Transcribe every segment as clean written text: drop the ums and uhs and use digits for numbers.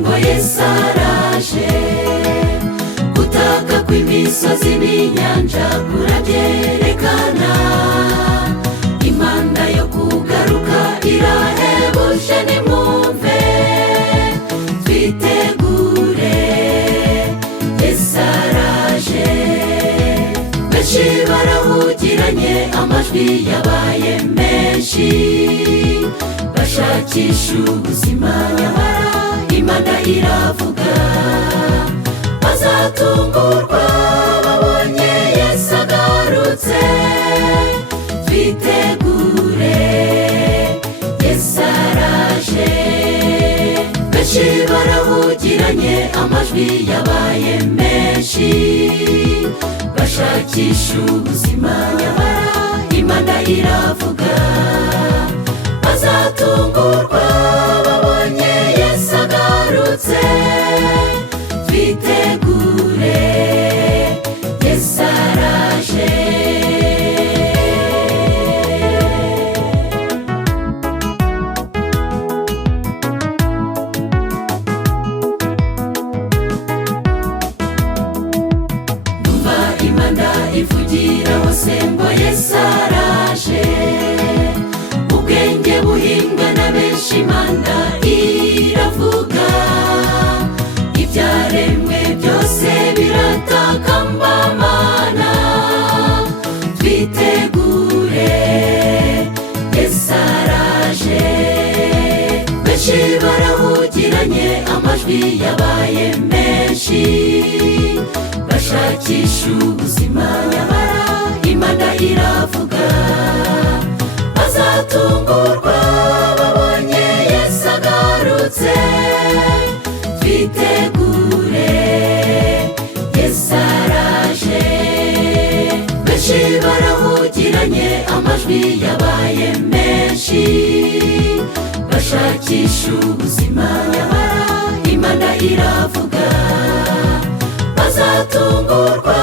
ngo Yesu araje. Gutaka kw'imisozi n'inyanja kurabyerekana, impanda yo kugaruka irahebuje. Nimwumve twitegure, Yesu araje. Benshi barahugiranye, amajwi yabaye menshi, bashakisha ubuzima nyamara Imana iravuga. Bazatungurwa babonye Yesu agarutse. Twitegure, Yesu araje. Benshi barahugiranye, amajwi yabaye menshi, bashakisha ubuzima nyamara Imana iravuga. Bazatungurwa babonye Yesu agarutse. Twitegure, Yesu araje. Numva impanda ivugira hose ngo Yesu araje. Ubwenge buhimbwa na benshi, impanda iravuga. Ibyaremwe byose biratakamba Mana. Twitegure, Yesu araje. Benshi barahugiranye, amajwi yabaye menshi, bashakisha ubuzima nyamara Imana iravuga. Bazatungurwa babonye Yesu agarutse. Twitegure, Yesu araje. Benshi barahugiranye, amajwi yabaye menshi, bashakisha ubuzima nyamara Imana iravuga. Bazatungurwa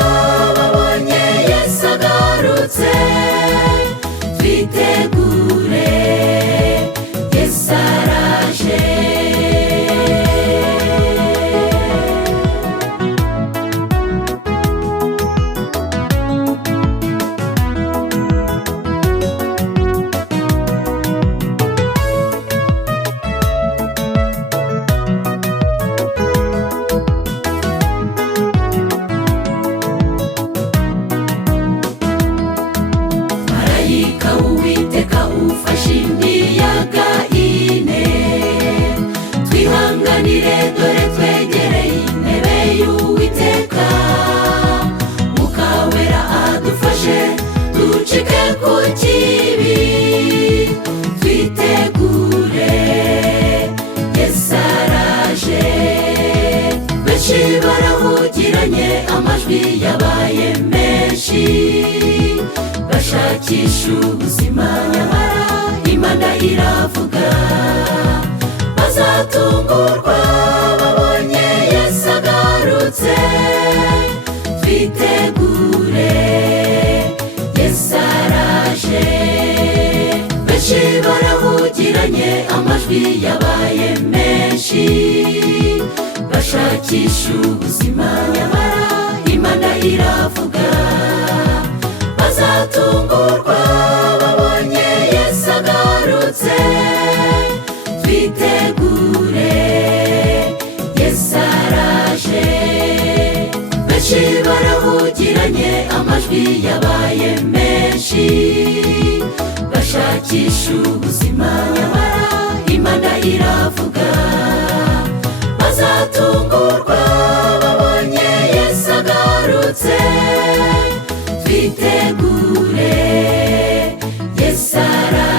babonye Yesu agarutse. Twitegure, Yesu araje. Marayika w'Uwiteka ufashe imiyaga ine, twihanganire dore twegereye intebe y'Uwiteka. Mwuka Wera adufashe ducike ku kibi. Twitegure, Yesu araje. Benshi barahugiranye, amajwi yabaye menshi, bashakisha ubuzima nyamara Imana iravuga. Bazatungurwa babonye Yesu agarutse. Twitegure, Yesu araje. Benshi barahugiranye, amajwi yabaye menshi, bashakisha ubuzima nyamara Imana iravuga. Bazatungurwa babonye Yesu agarutse. Twitegure, Yesu araje. Benshi barahugiranye, amajwi yabaye menshi, bashakisha ubuzima nyamara Imana iravuga. Bazatungurwa babonye Yesu agarutse. Twitegure, Yesu araje.